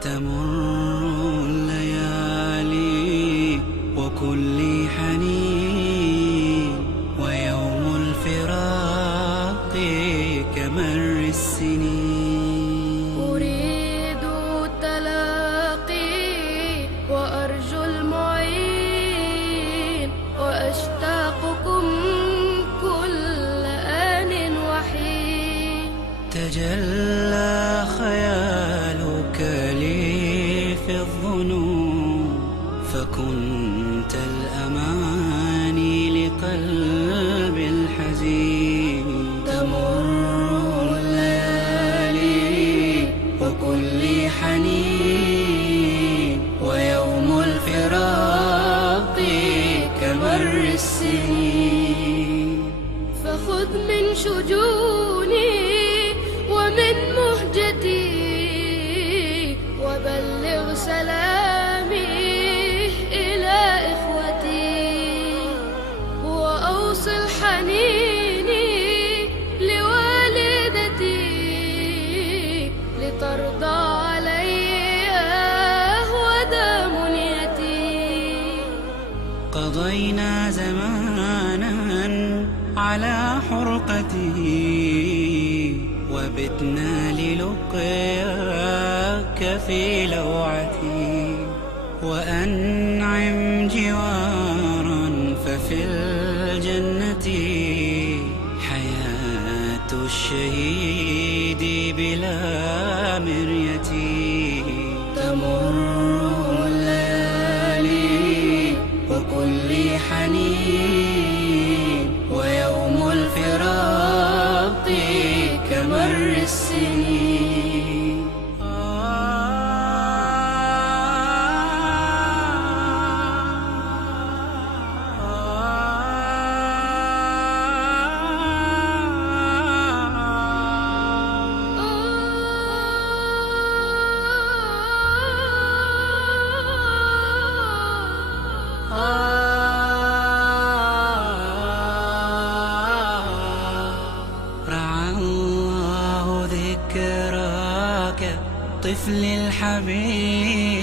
تمر الليالي وكل حنين، ويوم الفراق كمر السنين. أريد التلاقي وأرجو المعين، وأشتاقكم كل آن وحين. تجلى خيالك لي في الظنون، فكنت الأماني لقلب الحزين. تمر الليالي وكل حنين، ويوم الفراق كمر السنين. فخذ من شجوني ومن مهجتي، وبلغ سلامي إلى إخوتي، وأوصل حنيني لوالدتي لترضى علي ودا منيتي. قضينا زمانا على حرقتي، وبتنا للقياك في لوعتي. وأنعم جوارا ففي الجنة حياة الشهيد بلا مرية. تمر الليالي وكل حنين، ويوم الفراق كمر السنين. رعى الله ذكراك طفل الحبيب،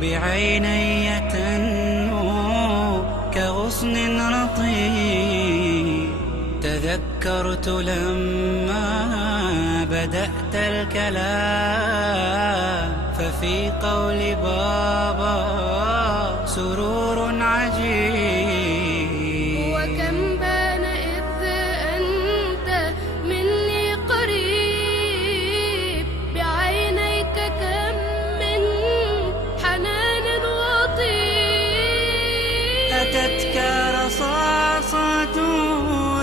بعيني تنمو كغصن رطيب. تذكرت لما بدأت الكلام، ففي قول بابا سرور عجيب. وكم بان إذ أنت مني قريب، بعينيك كم من حنان وطيب. أتتك رصاصة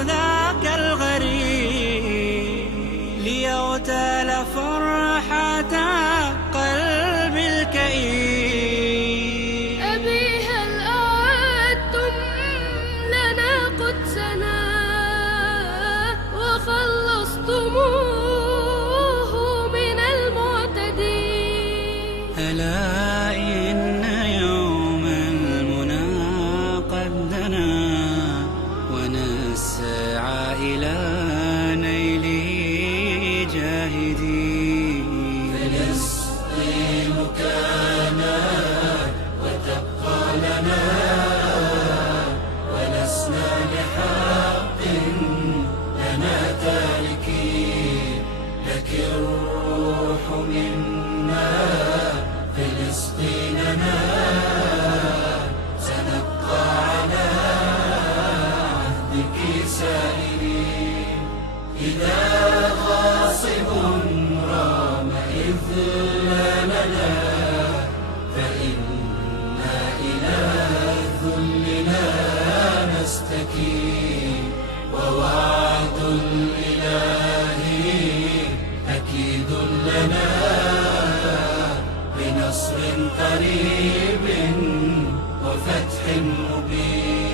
ذاك الغريب، ليغتال فرحة قلب الكئيب. أبي هل أعدتم لنا قدسنا، وخلصتموه من المعتدين. ألا إن يوم المنى قد دنا، ونسعى إلى نيله جاهدين. فلسطين كانت وتبقى لنا، ولسنا لحق لنا تاركين. لك الروح منا فلسطيننا، سنبقى على عهدك سائرين. إذا غاصب رام إذلالنا، فإنا إلى الذل لا نستكين. ووعد الإله أكيد لنا، بنصر قريب وفتح مبين.